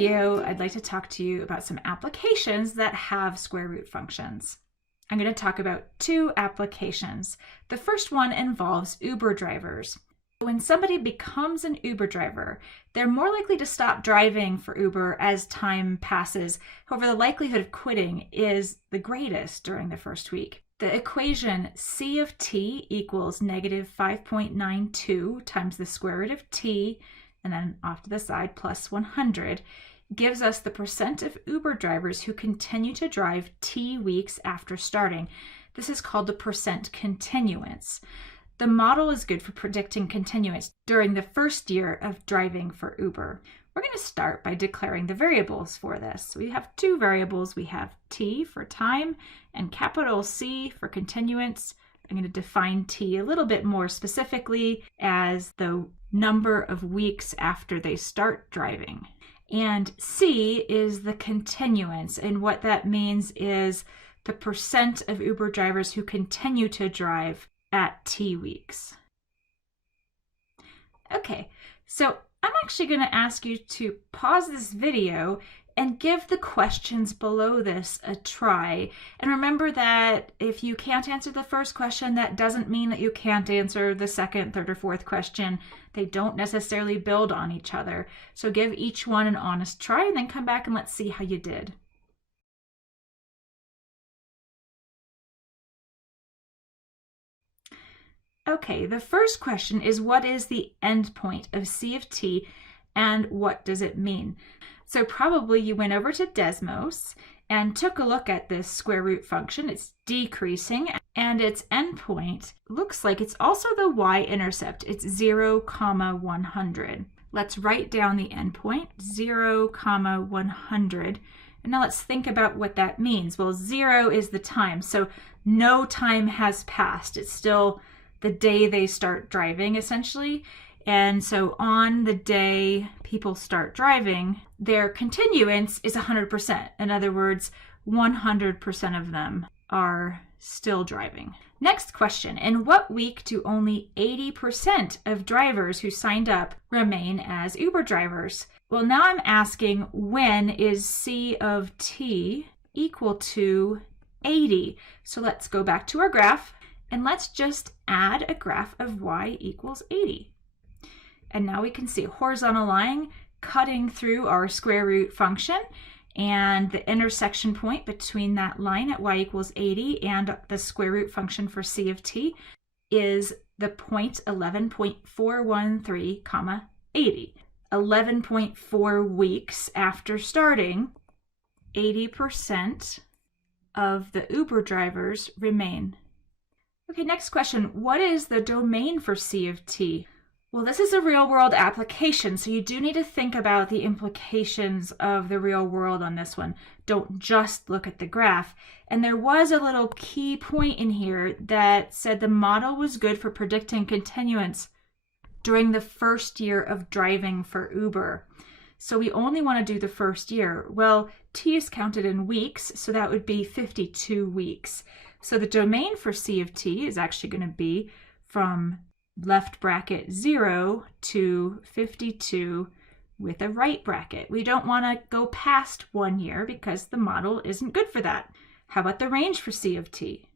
video, I'd like to talk to you about some applications that have square root functions. I'm going to talk about two applications. The first one involves Uber drivers. When somebody becomes an Uber driver, they're more likely to stop driving for Uber as time passes. However, the likelihood of quitting is the greatest during the first week. The equation C of t equals negative 5.92 times the square root of t, and then off to the side plus 100, gives us the percent of Uber drivers who continue to drive t weeks after starting. This is called the percent continuance. The model is good for predicting continuance during the first year of driving for Uber. We're going to start by declaring the variables for this. We have two variables. We have t for time and capital C for continuance. I'm going to define t a little bit more specifically as the number of weeks after they start driving. And C is the continuance, and what that means is the percent of Uber drivers who continue to drive at t weeks. Okay, so I'm actually going to ask you to pause this video and give the questions below this a try. And remember that if you can't answer the first question, that doesn't mean that you can't answer the second, third, or fourth question. They don't necessarily build on each other. So give each one an honest try and then come back and let's see how you did. Okay, the first question is, what is the endpoint of C of t and what does it mean? So probably you went over to Desmos and took a look at this square root function. It's decreasing and its endpoint looks like it's also the y-intercept. It's 0, 100. Let's write down the endpoint, 0, 100. And now let's think about what that means. Well, 0 is the time, so no time has passed. It's still the day they start driving, essentially. And so on the day people start driving, their continuance is 100%. In other words, 100% of them are still driving. Next question, in what week do only 80% of drivers who signed up remain as Uber drivers? Well, now I'm asking, when is C of t equal to 80? So let's go back to our graph. And let's just add a graph of y equals 80. And now we can see a horizontal line cutting through our square root function, and the intersection point between that line at y equals 80 and the square root function for C of t is the point 11.413, 80. 11.4 weeks after starting, 80% of the Uber drivers remain. Okay, next question. What is the domain for C of t? Well, this is a real-world application, so you do need to think about the implications of the real world on this one. Don't just look at the graph. And there was a little key point in here that said the model was good for predicting continuance during the first year of driving for Uber. So we only want to do the first year. Well, t is counted in weeks, so that would be 52 weeks. So the domain for C of t is actually going to be from left bracket 0 to 52 with a right bracket. We don't want to go past 1 year because the model isn't good for that. How about the range for C of t?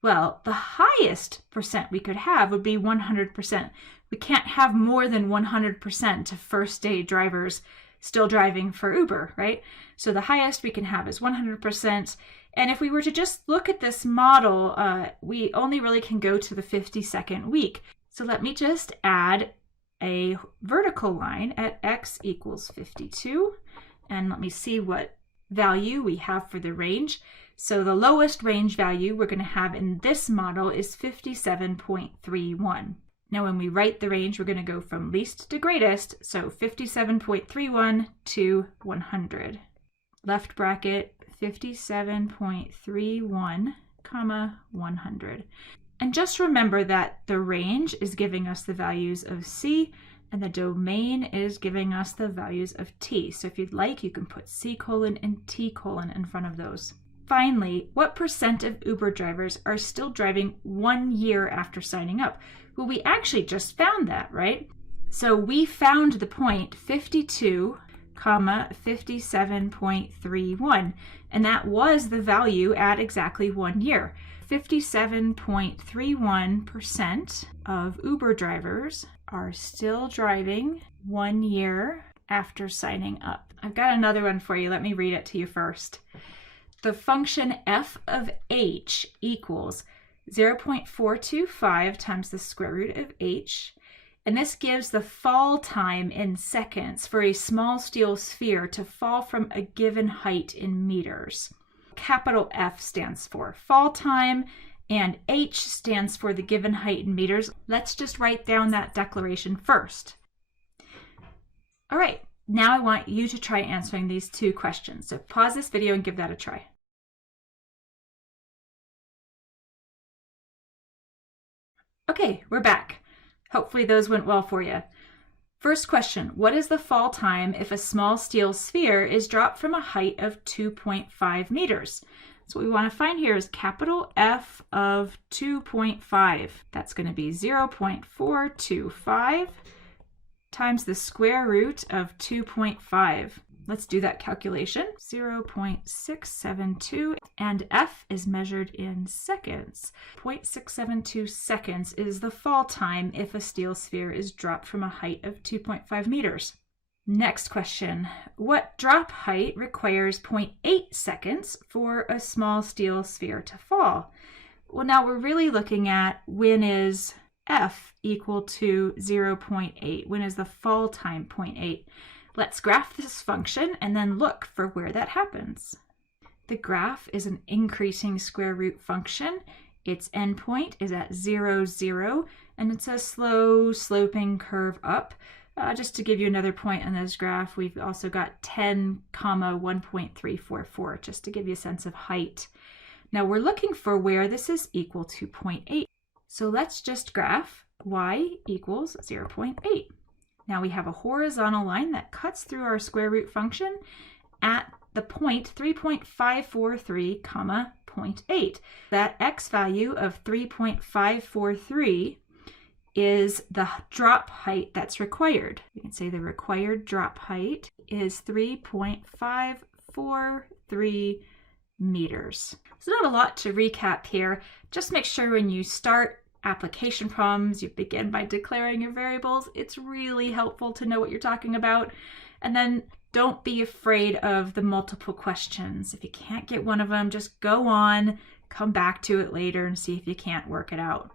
Well, the highest percent we could have would be 100%. We can't have more than 100% of first day drivers still driving for Uber, right? So the highest we can have is 100%. And if we were to just look at this model, we only really can go to the 52nd week. So let me just add a vertical line at x equals 52. And let me see what value we have for the range. So the lowest range value we're going to have in this model is 57.31. Now when we write the range, we're going to go from least to greatest. So 57.31 to 100. Left bracket 57.31, 100. And just remember that the range is giving us the values of C and the domain is giving us the values of t. So if you'd like, you can put C colon and T colon in front of those. Finally, what percent of Uber drivers are still driving 1 year after signing up? Well, we actually just found that, right? So we found the point 52 comma 57.31, and that was the value at exactly 1 year. 57.31% of Uber drivers are still driving 1 year after signing up. I've got another one for you. Let me read it to you first. The function f of h equals 0.425 times the square root of h, and this gives the fall time in seconds for a small steel sphere to fall from a given height in meters. Capital F stands for fall time, and h stands for the given height in meters. Let's just write down that declaration first. All right, now I want you to try answering these two questions. So pause this video and give that a try. Okay, we're back. Hopefully those went well for you. First question, what is the fall time if a small steel sphere is dropped from a height of 2.5 meters? So what we want to find here is capital F of 2.5. That's going to be 0.425 times the square root of 2.5. Let's do that calculation. 0.672, and F is measured in seconds. 0.672 seconds is the fall time if a steel sphere is dropped from a height of 2.5 meters. Next question, what drop height requires 0.8 seconds for a small steel sphere to fall? Well, now we're really looking at when is F equal to 0.8? When is the fall time 0.8? Let's graph this function and then look for where that happens. The graph is an increasing square root function. Its endpoint is at 0, 0, and it's a slow sloping curve up. Just to give you another point on this graph, we've also got 10, 1.344, just to give you a sense of height. Now we're looking for where this is equal to 0.8. So let's just graph y equals 0.8. Now we have a horizontal line that cuts through our square root function at the point 3.543, 0.8. That x value of 3.543 is the drop height that's required. We can say the required drop height is 3.543 meters. So not a lot to recap here. Just make sure when you start application problems, you begin by declaring your variables. It's really helpful to know what you're talking about. And then don't be afraid of the multiple questions. If you can't get one of them, just go on, come back to it later and see if you can't work it out.